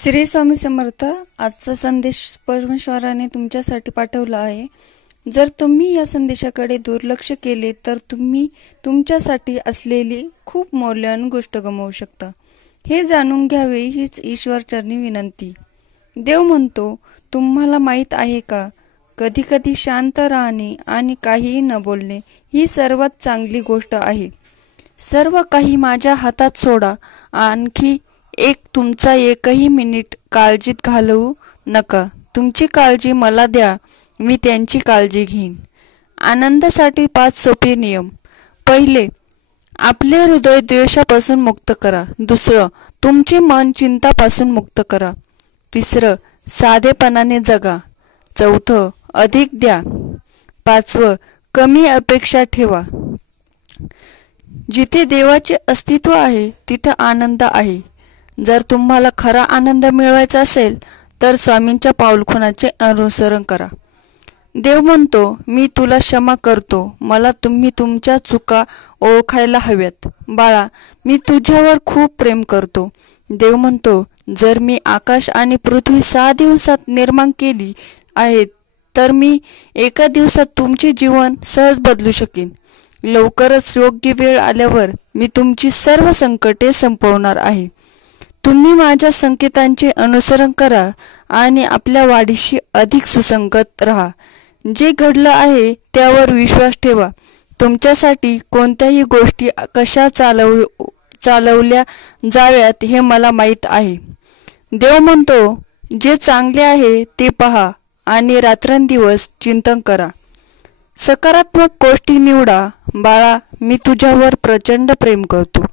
श्री स्वामी समर्थ. आजचा संदेश परमेश्वराने तुमच्यासाठी पाठवला आहे. जर तुम्ही या संदेशाकडे दुर्लक्ष केले तर तुम्ही तुमच्यासाठी असलेली खूप मौल्यवान गोष्ट गमावू शकता. हे जाणून घ्यावे हीच ईश्वरचरणी विनंती. देव म्हणतो, तुम्हाला माहीत आहे का, कधी कधी शांत राहणे आणि काहीही न बोलणे ही सर्वात चांगली गोष्ट आहे. सर्व काही माझ्या हातात सोडा. आणखी तुमचा एकही मिनिट काळजीत घालवू नका. तुमची काळजी मला द्या, मी त्यांची काळजी घेईन. आनंदासाठी 5 सोपे नियम. पहिले, आपले हृदय द्वेषापासून मुक्त करा. दुसरं, तुमचे मन चिंतापासून मुक्त करा. तिसरं, साधेपणाने जगा. चौथं, अधिक द्या. 5वं, कमी अपेक्षा ठेवा. जिथे देवाचे अस्तित्व आहे तिथे आनंद आहे. जर तुम्हाला खरा आनंद मिळवायचा असेल तर स्वामींच्या पाऊलखुणाचे अनुसरण करा. देव म्हणतो, मी तुला क्षमा करतो. मला तुम्ही तुमच्या चुका ओळखायला हव्यात. बाळा, मी तुझ्यावर खूप प्रेम करतो. देव म्हणतो, जर मी आकाश आणि पृथ्वी 6 दिवसात निर्माण केली आहेत तर मी एका दिवसात तुमचे जीवन सहज बदलू शकेन. लवकरच योग्य वेळ आल्यावर मी तुमची सर्व संकटे संपवणार आहे. तुम्ही माझ्या संकेतांचे अनुसरण करा आणि आपल्या वाढीशी अधिक सुसंगत राहा. जे घडलं आहे त्यावर विश्वास ठेवा. तुमच्यासाठी कोणत्याही गोष्टी कशा चालवल्या जाव्यात हे मला माहीत आहे. देव म्हणतो, जे चांगले आहे ते पहा आणि रात्रंदिवस चिंतन करा. सकारात्मक गोष्टी निवडा. बाळा, मी तुझ्यावर प्रचंड प्रेम करतो.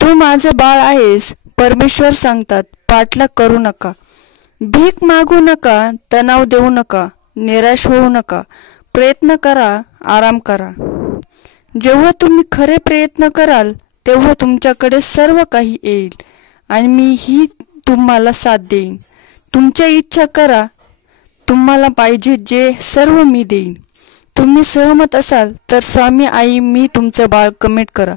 तू माझे बाळ आहेस. परमेश्वर सांगतात, पाठलाग करू नका, भीक मागू नका, तणाव देऊ नका, निराश होऊ नका. प्रयत्न करा, आराम करा. जेव्हा तुम्ही खरे प्रयत्न कराल तेव्हा तुमच्याकडे सर्व काही येईल आणि मी ही तुम्हाला साथ देईन. तुमच्या इच्छा करा, तुम्हाला पाहिजे जे सर्व मी देईन. तुम्ही सहमत असाल तर स्वामी आई मी तुमचं बाळ कमेंट करा.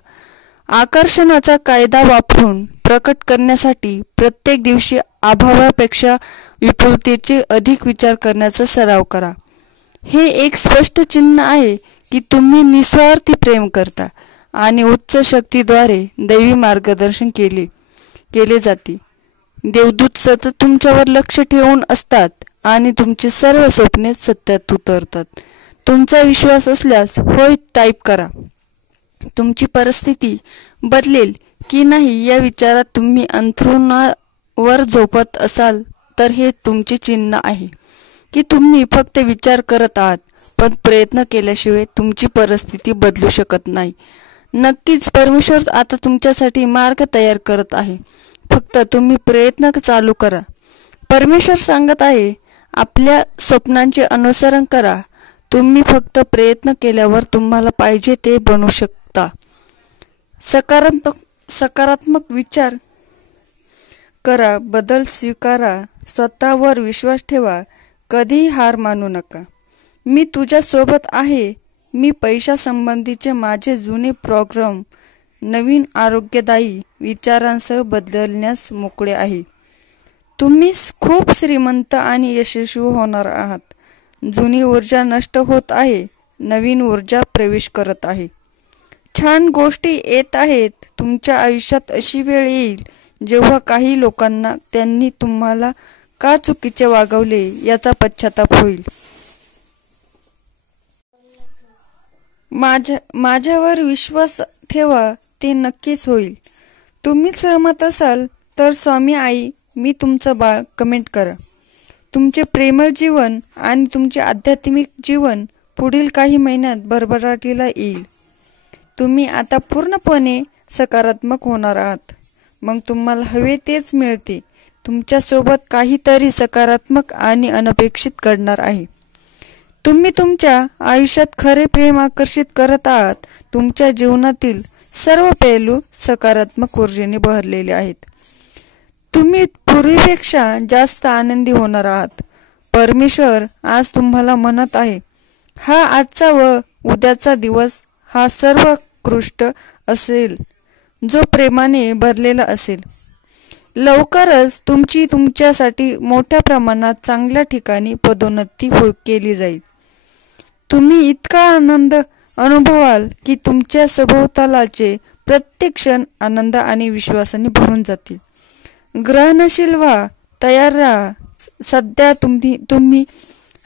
आकर्षणाचा कायदा वापरून प्रकट करण्यासाठी प्रत्येक दिवशी अभावापेक्षा विपुलतेचे अधिक विचार करण्याचा सराव करा. हे एक स्पष्ट चिन्ह आहे की तुम्ही निस्वार्थी प्रेम करता आणि उच्च शक्तीद्वारे दैवी मार्गदर्शन केले जाते. देवदूत सतत तुमच्यावर लक्ष ठेवून असतात आणि तुमची सर्व स्वप्ने सत्यात उतरतात. तुमचा विश्वास असल्यास होय टाईप करा. तुमची परिस्थिती बदलेल की नाही या विचारात तुम्ही अंथरुणावर झोपत असाल तर हे तुमचे चिन्ह आहे की तुम्ही फक्त विचार करत आहात, पण प्रयत्न केल्याशिवाय तुमची परिस्थिती बदलू शकत नाही. नक्कीच परमेश्वर आता तुमच्यासाठी मार्ग तयार करत आहे. फक्त तुम्ही प्रयत्न चालू करा. परमेश्वर सांगत आहे, आपल्या स्वप्नांचे अनुसरण करा. तुम्ही फक्त प्रयत्न केल्यावर तुम्हाला पाहिजे ते बनवू शकता. सकारात्मक विचार करा, बदल स्वीकारा, स्वतःवर विश्वास ठेवा, कधीही हार मानू नका. मी तुझ्या सोबत आहे. मी पैशासंबंधीचे माझे जुने प्रोग्राम नवीन आरोग्यदायी विचारांसह बदलण्यास मोकळे आहे. तुम्ही खूप श्रीमंत आणि यशस्वी होणार आहात. जुनी ऊर्जा नष्ट होत आहे, नवीन ऊर्जा प्रवेश करत आहे. छान गोष्टी येत आहेत. तुमच्या आयुष्यात अशी वेळ येईल जेव्हा काही लोकांना त्यांनी तुम्हाला का चुकीचे वागवले याचा पश्चाताप होईल. माझ्यावर विश्वास ठेवा, ते नक्कीच होईल. तुम्ही सहमत असाल तर स्वामी आई मी तुमचं बाळ कमेंट करा. तुमचे प्रेमळ जीवन आणि तुमचे आध्यात्मिक जीवन पुढील काही महिन्यात भरभराटीला येईल. तुम्ही आता पूर्णपणे सकारात्मक होणार आहात. मग तुम्हाला हवे तेच मिळते. तुमच्यासोबत काहीतरी सकारात्मक आणि अनपेक्षित घडणार आहे. तुम्ही तुमच्या आयुष्यात खरे प्रेम आकर्षित करत आहात. तुमच्या जीवनातील सर्व पैलू सकारात्मक ऊर्जेने भरलेले आहेत. तुम्ही पूर्वीपेक्षा जास्त आनंदी होणार आहात. परमेश्वर आज तुम्हाला म्हणत आहे, हा आजचा व उद्याचा दिवस हा सर्वोत्कृष्ट असेल जो प्रेमाने भरलेला असेल. लवकरच तुमची तुमच्यासाठी मोठ्या प्रमाणात चांगल्या ठिकाणी पदोन्नती केली जाईल. तुम्ही इतका आनंद अनुभवाल की तुमच्या सभोवतालाचे प्रत्येक क्षण आनंद आणि विश्वासाने भरून जातील. ग्रहणशील व्हा, तयार राहा. सध्या तुम्ही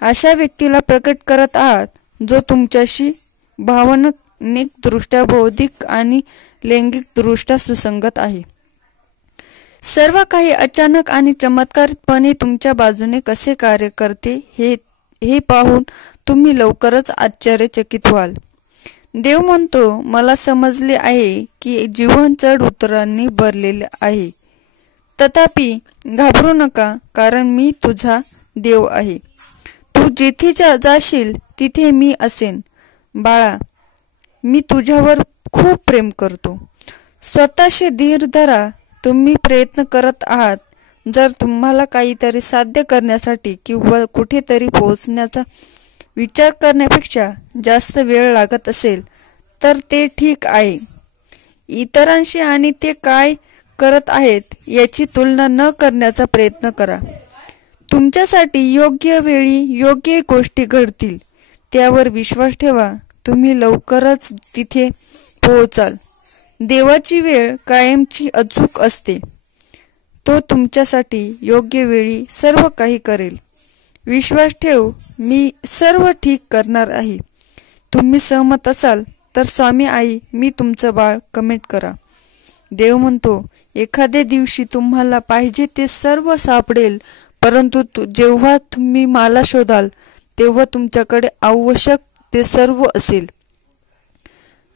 अशा व्यक्तीला प्रकट करत आहात जो तुमच्याशी भावनिक दृष्ट्या, बौद्धिक आणि लैंगिक दृष्ट्या सुसंगत आहे. सर्व काही अचानक आणि चमत्कारिकपणे तुमच्या बाजूने कसे कार्य करते हे पाहून तुम्ही लवकरच आश्चर्यचकित व्हाल. देव म्हणतो, मला समजले आहे की जीवन चढ उतारांनी भरलेले आहे. तथापि घाबरू नका, कारण मी तुझा देव आहे. तू जिथे जाशील तिथे मी असेन. बाळा, मी तुझ्यावर खूप प्रेम करतो. स्वतःशी धीर धरा. तुम्ही प्रयत्न करत आहात. जर तुम्हाला काहीतरी साध्य करण्यासाठी किंवा कुठेतरी पोहोचण्याचा विचार करण्यापेक्षा जास्त वेळ लागत असेल तर ते ठीक आहे. इतरांशी आणि ते काय करत आहेत याची तुलना न करण्याचा प्रयत्न करा. तुमच्यासाठी योग्य वेळी योग्य गोष्टी घडतील, त्यावर विश्वास ठेवा. तुम्ही लवकरच तिथे पोहोचाल. देवाची वेळ कायमची अचूक असते. तो तुमच्यासाठी योग्य वेळी सर्व काही करेल. विश्वास ठेव, मी सर्व ठीक करणार आहे. तुम्ही सहमत असाल तर स्वामी आई, मी तुमचं बाळ कमेंट करा. देव म्हणतो, एखाद्या दिवशी तुम्हाला पाहिजे ते सर्व सापडेल, परंतु जेव्हा तुम्ही मला शोधाल तेव्हा तुमच्याकडे आवश्यक ते सर्व असेल.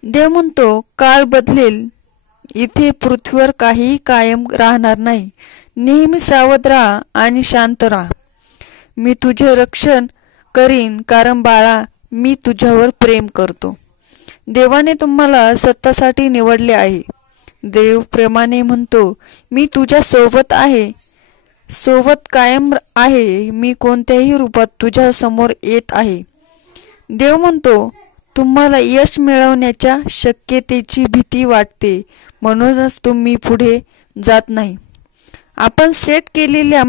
देव म्हणतो, काळ बदलेल. इथे पृथ्वीवर काही कायम राहणार नाही. नेहमी सावध राहा आणि शांत राहा. मी तुझे रक्षण करीन, कारण बाळा, मी तुझ्यावर प्रेम करतो. देवाने तुम्हाला स्वतःसाठी निवडले आहे. देव प्रेमाने म्हणतो, मी तुझ्या सोबत आहे, सोबत कायम आहे. मी कोणत्याही रूपात तुझ्या समोर येत आहे. देव म्हणतो, तुम्हाला यश मिळवण्याच्या शक्यतेची भीती वाटते, म्हणूनच तुम्ही पुढे जात नाही. आपण सेट केलेल्या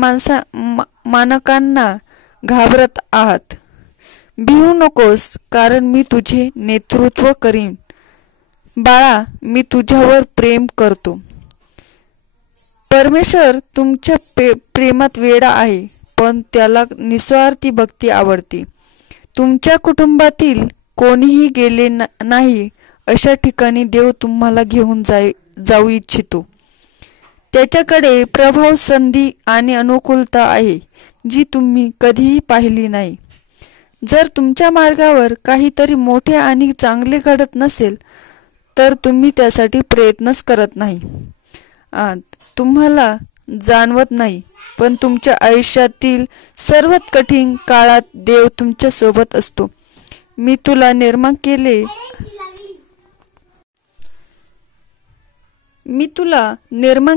मानकांना घाबरत आहात. भिवू नकोस, कारण मी तुझे नेतृत्व करीन. बाळा, मी तुझ्यावर प्रेम करतो. परमेश्वर तुमच्या प्रेमात वेडा आहे, पण त्याला निस्वार्थी भक्ती आवडते. तुमच्या कुटुंबातील कोणीही गेले नाही अशा ठिकाणी देव तुम्हाला घेऊन जाऊ इच्छितो. त्याच्याकडे प्रभाव, संधी आणि अनुकूलता आहे जी तुम्ही कधीही पाहिली नाही. जर तुमच्या मार्गावर काहीतरी मोठे आणि चांगले घडत नसेल तर तुम्ही त्यासाठी प्रयत्नच करत नाही. तुम्हाला जाणवत नाही, पण तुमच्या आयुष्यातील सर्वात कठीण काळात देव तुमच्या सोबत असतो. मी तुला निर्माण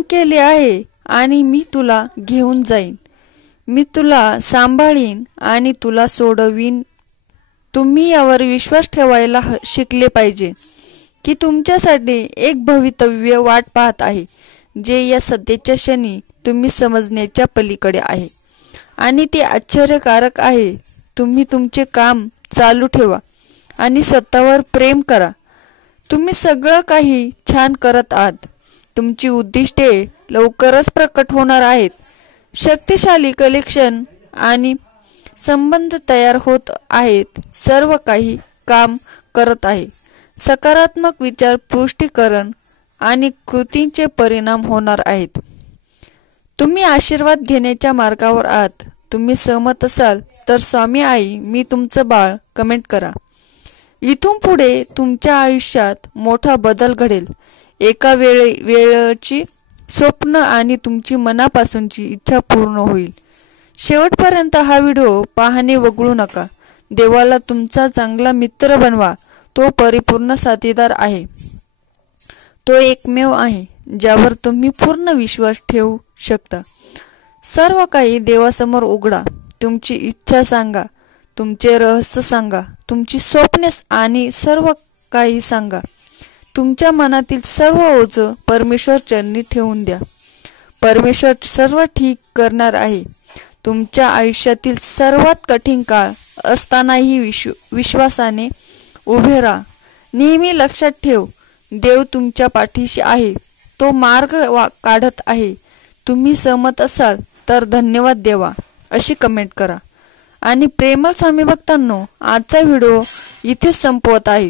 केले आहे आणि मी तुला घेऊन जाईन. मी तुला सांभाळीन आणि तुला सोडवीन. तुम्ही यावर विश्वास ठेवायला शिकले पाहिजे की तुमच्यासाठी एक भवितव्य वाट पाहत आहे, जे या सध्याच्या क्षणी तुम्ही समजण्याच्या पलीकडे आहे आणि ते आश्चर्यकारक आहे. तुम्ही तुमचे काम चालू ठेवा आणि स्वतःवर प्रेम करा. तुम्ही सगळं काही छान करत आहात. तुमची उद्दिष्टे लवकरच प्रकट होणार आहेत. शक्तिशाली कलेक्शन आणि संबंध तयार होत आहेत. सर्व काही काम करत आहे. सकारात्मक विचार, पुष्टीकरण आणि कृतींचे परिणाम होणार आहेत. तुम्ही आशीर्वाद घेण्याच्या मार्गावर आहात. तुम्ही सहमत असाल तर स्वामी आई, मी तुमचं बाळ कमेंट करा. इथून पुढे तुमच्या आयुष्यात मोठा बदल घडेल. एका वेळची स्वप्न आणि तुमची मनापासूनची इच्छा पूर्ण होईल. शेवटपर्यंत हा व्हिडिओ पाहणे वगळू नका. देवाला तुमचा चांगला मित्र बनवा. तो परिपूर्ण साथीदार आहे. तो एकमेव आहे ज्यावर तुम्ही पूर्ण विश्वास ठेवू शकता. सर्व काही देवासमोर उघडा. तुमची इच्छा सांगा, तुमचे रहस्य सांगा, तुमची स्वप्ने आणि सर्व काही सांगा. तुमच्या मनातील सर्व ओझं परमेश्वर चरणी ठेवून द्या. परमेश्वर सर्व ठीक करणार आहे. तुमच्या आयुष्यातील सर्वात कठीण काळ असतानाही विश्वासाने उभे राहा. नेहमी लक्षात ठेव, देव तुमच्या पाठीशी आहे. तो मार्ग काढत आहे. तुम्ही सहमत असाल तर धन्यवाद देवा अशी कमेंट करा. आणि प्रेमळ स्वामी भक्तांनो, आजचा व्हिडिओ इथेच संपवत आहे.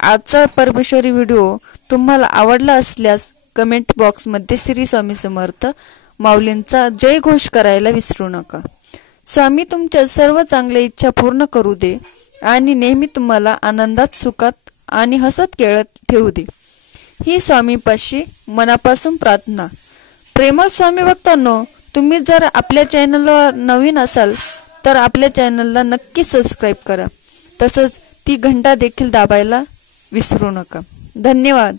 आजचा परमेश्वरी व्हिडिओ तुम्हाला आवडला असल्यास कमेंट बॉक्समध्ये श्री स्वामी समर्थ माऊलींचा जय घोष करायला विसरू नका. स्वामी तुमच्या सर्व चांगल्या इच्छा पूर्ण करू दे आणि नेहमी तुम्हाला आनंदात, सुखात आणि हसत खेळत ठेवू दे, ही स्वामीपाशी मनापासून प्रार्थना. प्रेमळ स्वामी भक्तांनो, तुम्ही जर आपल्या चॅनलवर नवीन असाल तर आपल्या चॅनलला नक्की सबस्क्राईब करा. तसंच ती घंटा देखील दाबायला विसरू नका. धन्यवाद.